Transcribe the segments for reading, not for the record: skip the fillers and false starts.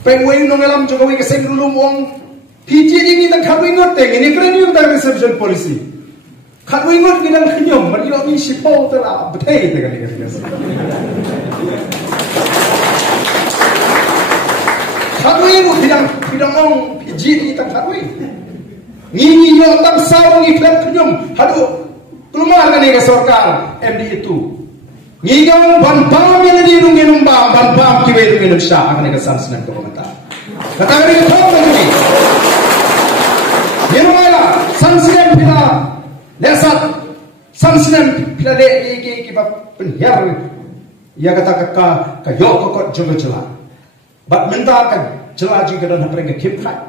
Pengway nong alam Jokowi keseng dulu wong PG ini kita kawingot teng ini keren yung tang reception policy. Kawingot kita kenyom, meriok ni sipau telah betai dengan ini biasa. Kawingot tidak ngong PG ini kita kawin. Ngini yo tam saw ni klan kenyom, hadu kelumah kan ini sorkar MD itu. Ngigong ban-bam yang dirungin ban-bam kiwe dirungin Syah akan ada sansunan komentar. Katakan ini tahu begini. Yang mana sansunan bila lesat sansunan bila lagi kita penhiar ia kata kayok kokot juga jelas. Bat mentar kan jelas juga dan apa yang kipkai.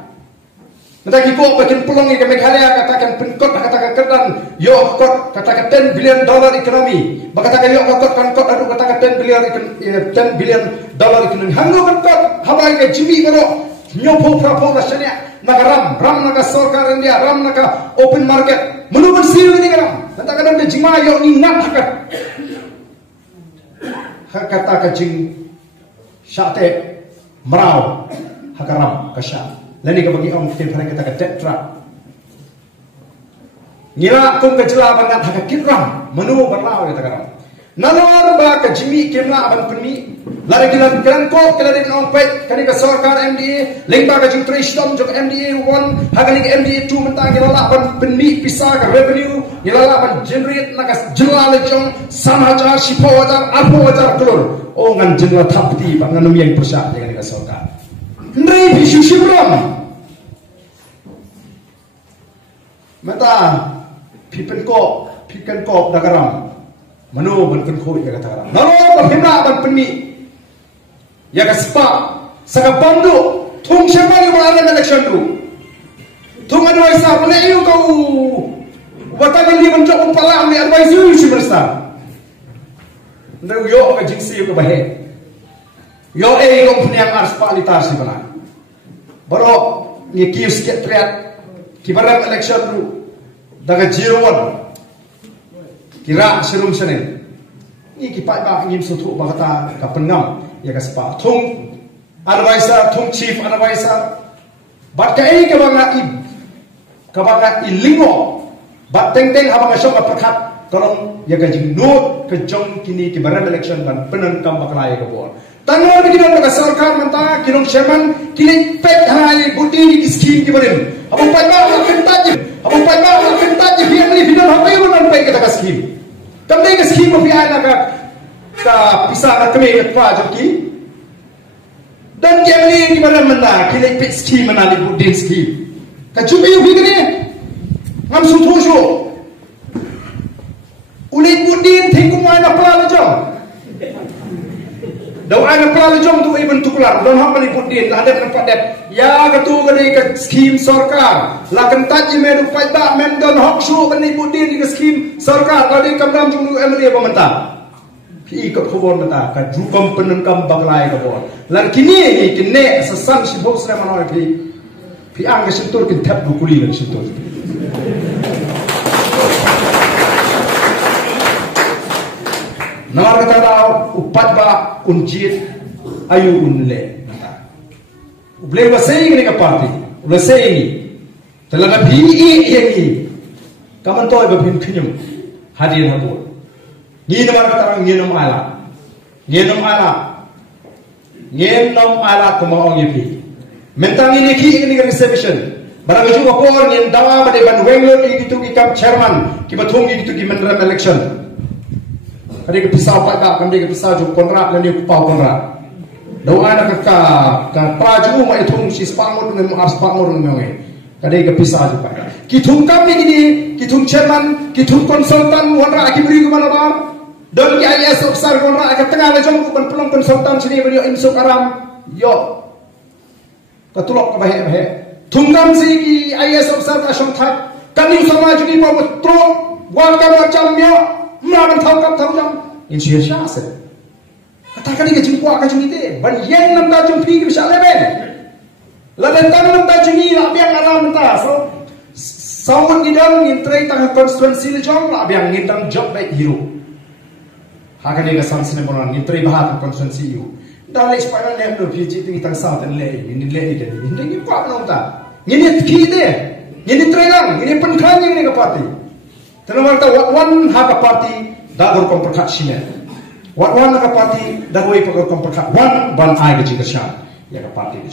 Mata kiko bagian pelong yang Meghalaya katakan penkot katakan kerdan yo kot katakan $10 billion ekonomi katakan yo kot kan kot adu katakan $10 billion ekonomi hanggo kan kot habai ke jibi baro nyopo prapo rasanya nagaram ram naga sorkar India ram naga open market menurut siu ini kan katakan ada jima yo ni nat katakan jing syate merau hakaram kasya Lani ke bagi orang kita kita ke tetra. Nila kung kejelaban ngat hak kitram menu berlaw kita karam. Nalar ba ke jimi kemla aban penmi lari kilan ko kilan ong pet kani ke sorkar MDA lengba ke jing tristom jok MDA 1 hakani ke MDA 2 mentang kilala aban penmi pisa ke revenue kilala aban generate nakas jelala jong samaja sipawajar alpawajar telur. Oh ngan jenla tapti ba nganum yang persa dengan ke sorkar. Ndai bisu shibram mata pipen ko dagaram manu banten ko ya kataram nalo bahimna ban penni ya kaspa saka bandu thung shemani wala election ru thung advisor mane yu ko watagal li banjo pala amni advisor yu shibersa ndau yo ka jingsi ko bahe yo ko punyang ars palitar si bana baro ni kius ke triat kibaram election ru daga 01 kira serum senen ni kipai ba ngim sutu ba kata ka pengam ya ka spa thung advisor thung chief advisor bat ka ei ka banga ilingo bat teng habang asok ka prakhat kalong ya ka jing note ke jong kini kibaram election ban penan kam baklai ka bol Tanggal begini orang sarkar mentah kinong chairman kini pet hai budi di scheme kibarim. Abang payah nak kentaj, abang payah nak kentaj biar ni video apa yang orang pay kita scheme. Kami ke scheme biar nak ka pisah nak kami ke apa jadi. Dan kami kibarim mentah kini pet scheme mana di budi scheme. Kacubi begini, ngam sutuju. Ulit budi tingkumai nak pelan aja. Daw ana pala jom tu ibn tuklar don ha mali pudin la ada nampak det ya ketu gede ke scheme sarkar la kentaj me du paida men don hok shu bani pudin ke scheme sarkar la di kamram jung emli apa menta pi ikut khobor menta ka jukam penenkam baglai ka bor lan kini kine sesan si bos na manoi pi ang sentur kin tap bukuli lan sentur Nawar kata daw upat ba unjit ayu unle uble basai ni ka party basai ni talaga bi ni kaman toy ba bin khinyum hadian habul ni nawar kata ni nom ala ko mo ngi mentang ini ki ni reception barang ju ko ni dawa ba de ban wenglo ki gitu ki kam chairman ki bathong ki gitu ki mandra election Kadi ke pisau pada, kadi ke pisau ju kontrak, kadi ke pau kontrak. Doa nak ka praju ma ithung si spangor dengan ars spangor dengan kadi ke pisau ju pada. Kithung kami gini, kithung chairman, kithung konsultan, wanra akibri ke mana bar. Dan ki IAS officer wanra ke tengah lejong ku pelong konsultan sini beri insuk aram. Yo. Katulok ke bahe. Tunggam si ki IAS officer asong thak. Kami sama ju ni mau betul, wan ka macam yo. Melawan tahu jam insyaallah syasat katakan ini jumpa ka jumite ban yen nam ta jumpi bisa leben la den tam nam ta jumi la biang alam ta so sawun gidang intrei tang constituency le jong la biang ngitang job baik hero hakan ini kesan sine bonan intrei bahat constituency you dah lek sepanjang lek no PG tinggi tang sa tan lek ini lek ini ini pa nong ta ini ki de ini trailang ini penkhan ini ka party tenang ta wan ha ka party da gor kom perkhat sine wan ka party da goi pa kom perkhat wan ban ai ke jika sha ya ka party